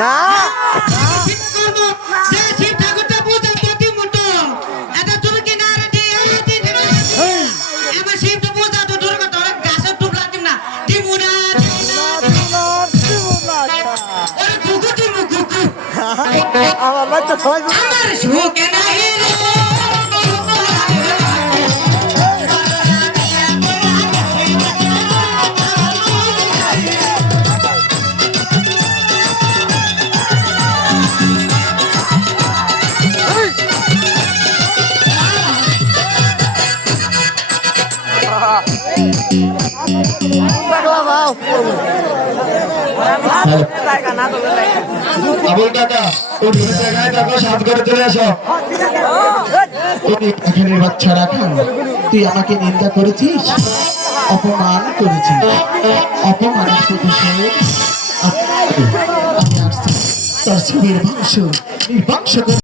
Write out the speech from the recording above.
না আমার বাচ্চা সবাই আবুল কাকা তুমি জায়গায় দেখো সাজ করে চলে আসো। এখানে বাচ্চা রাখা তুই আমাকে নিন্দা করেছিস, অপমান করেছিস, অপমানের প্রতিশোধ আমি আসছি তোর ছবির বংশ নির্বংশ